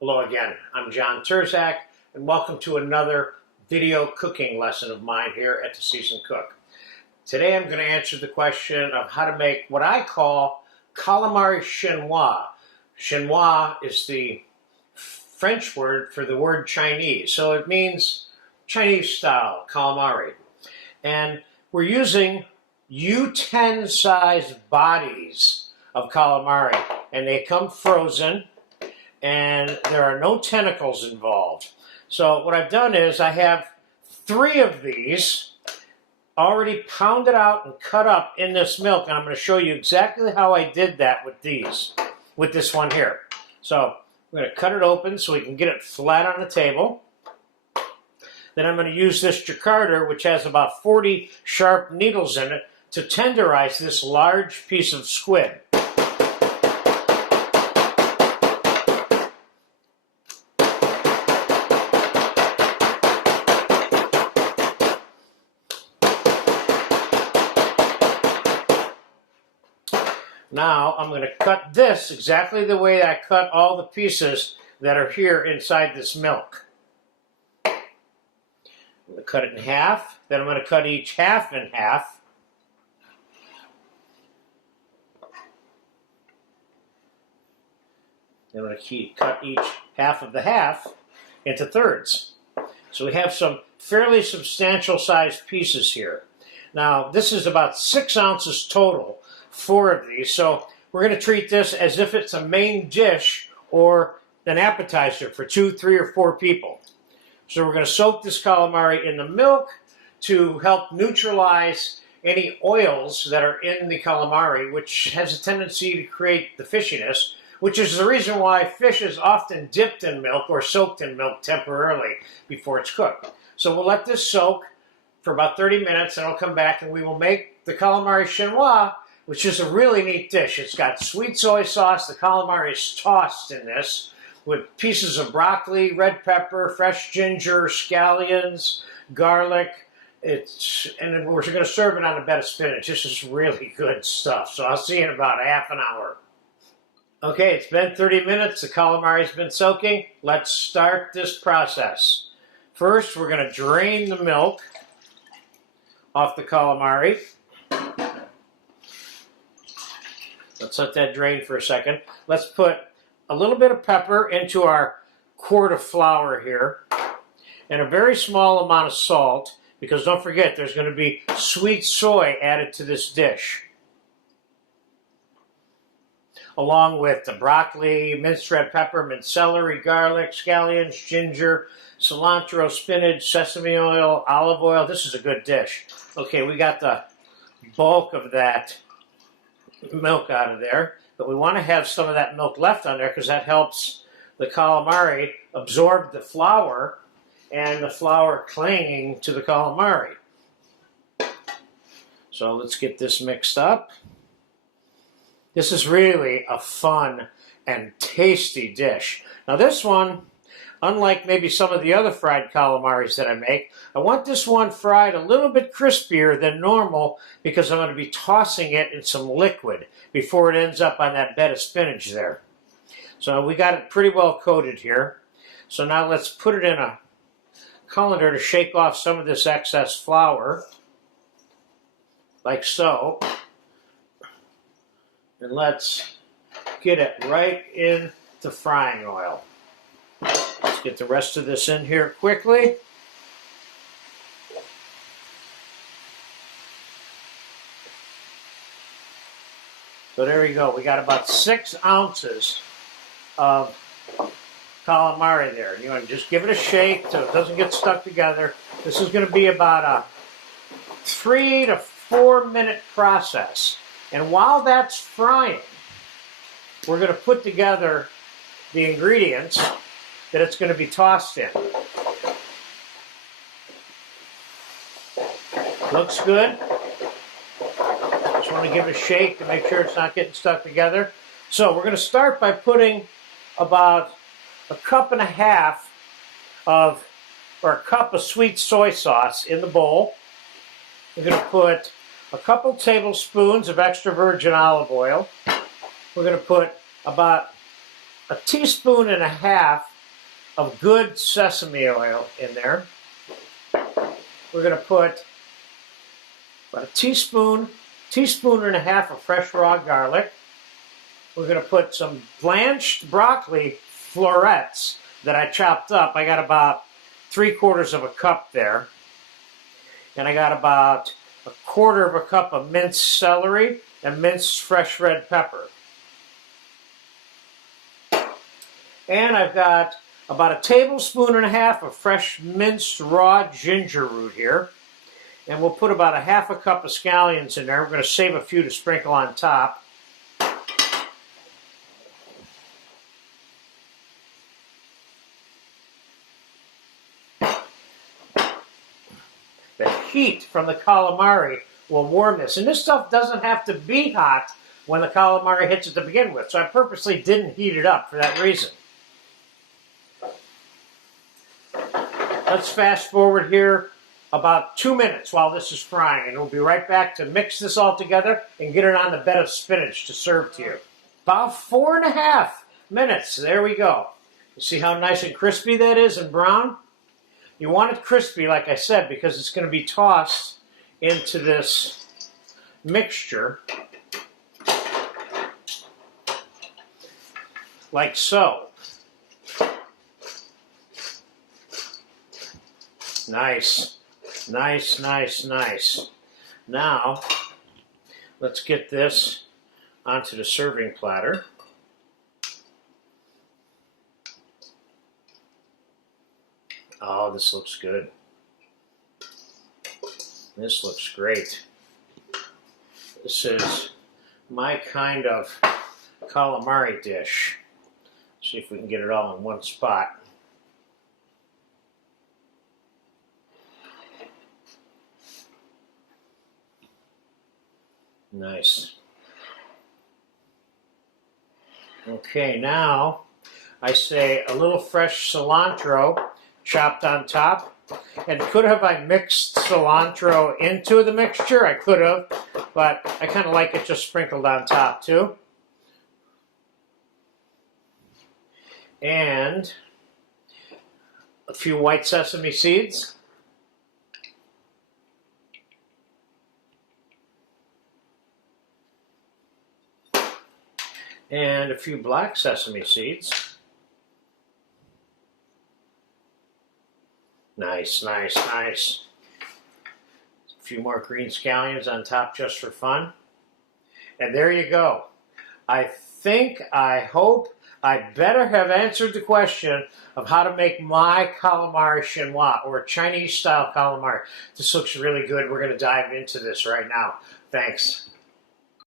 Hello again, I'm John Terzak, and welcome to another video cooking lesson of mine here at The Seasoned Cook. Today I'm going to answer the question of how to make what I call calamari chinois. Chinois is the French word for the word Chinese, so it means Chinese style calamari. And we're using U10 size bodies of calamari, and they come frozen. And there are no tentacles involved. So what I've done is I have 3 of these already pounded out and cut up in this milk, and I'm going to show you exactly how I did that with this one here. So I'm going to cut it open so we can get it flat on the table. Then I'm going to use this jacquarder, which has about 40 sharp needles in it, to tenderize this large piece of squid. Now I'm going to cut this exactly the way I cut all the pieces that are here inside this milk. I'm going to cut it in half, then I'm going to cut each half in half. Then I'm going to cut each half of the half into thirds. So we have some fairly substantial sized pieces here. Now this is about 6 ounces total. 4 of these, so we're going to treat this as if it's a main dish or an appetizer for 2, 3, or 4 people. So we're going to soak this calamari in the milk to help neutralize any oils that are in the calamari, which has a tendency to create the fishiness, which is the reason why fish is often dipped in milk or soaked in milk temporarily before it's cooked. So we'll let this soak for about 30 minutes, and I'll come back and we will make the calamari chinois, which is a really neat dish. It's got sweet soy sauce. The calamari is tossed in this with pieces of broccoli, red pepper, fresh ginger, scallions, garlic. And we're going to serve it on a bed of spinach. This is really good stuff. So I'll see you in about half an hour. Okay, it's been 30 minutes. The calamari's been soaking. Let's start this process. First, we're going to drain the milk off the calamari. Let's let that drain for a second. Let's put a little bit of pepper into our quart of flour here, and a very small amount of salt, because don't forget there's going to be sweet soy added to this dish, along with the broccoli, minced red pepper, minced celery, garlic, scallions, ginger, cilantro, spinach, sesame oil, olive oil. This is a good dish. Okay, we got the bulk of that milk out of there, but we want to have some of that milk left on there because that helps the calamari absorb the flour and the flour clinging to the calamari. So let's get this mixed up. This is really a fun and tasty dish. Now this one, unlike maybe some of the other fried calamaris that I make, I want this one fried a little bit crispier than normal because I'm going to be tossing it in some liquid before it ends up on that bed of spinach there. So we got it pretty well coated here. So now let's put it in a colander to shake off some of this excess flour, like so. And let's get it right into frying oil. Let's get the rest of this in here quickly. So there we go. We got about 6 ounces of calamari there. You want to just give it a shake so it doesn't get stuck together. This is going to be about a 3 to 4 minute process. And while that's frying, we're going to put together the ingredients that it's going to be tossed in. Looks good. Just want to give it a shake to make sure it's not getting stuck together. So we're going to start by putting about a cup and a half of, or a cup of sweet soy sauce in the bowl. We're going to put a couple tablespoons of extra virgin olive oil. We're going to put about a teaspoon and a half of good sesame oil in there. We're going to put about a teaspoon and a half of fresh raw garlic. We're going to put some blanched broccoli florets that I chopped up. I got about 3/4 of a cup there. And I got about 1/4 of a cup of minced celery and minced fresh red pepper. And I've got about a tablespoon and a half of fresh minced raw ginger root here. And we'll put about a 1/2 cup of scallions in there. We're going to save a few to sprinkle on top. The heat from the calamari will warm this. And this stuff doesn't have to be hot when the calamari hits it to begin with. So I purposely didn't heat it up for that reason. Let's fast forward here about 2 minutes while this is frying. And we'll be right back to mix this all together and get it on the bed of spinach to serve to you. About 4.5 minutes. There we go. You see how nice and crispy that is and brown? You want it crispy, like I said, because it's going to be tossed into this mixture like so. Nice, nice, nice, nice. Now, let's get this onto the serving platter. Oh, this looks good. This looks great. This is my kind of calamari dish. See if we can get it all in one spot. Nice. Okay, now I say a little fresh cilantro chopped on top. And could have I mixed cilantro into the mixture? I could have, but I kind of like it just sprinkled on top too. And a few white sesame seeds. And a few black sesame seeds. Nice, nice, nice. A few more green scallions on top just for fun. And there you go. I hope, I better have answered the question of how to make my calamari chinois, or Chinese-style calamari. This looks really good. We're going to dive into this right now. Thanks.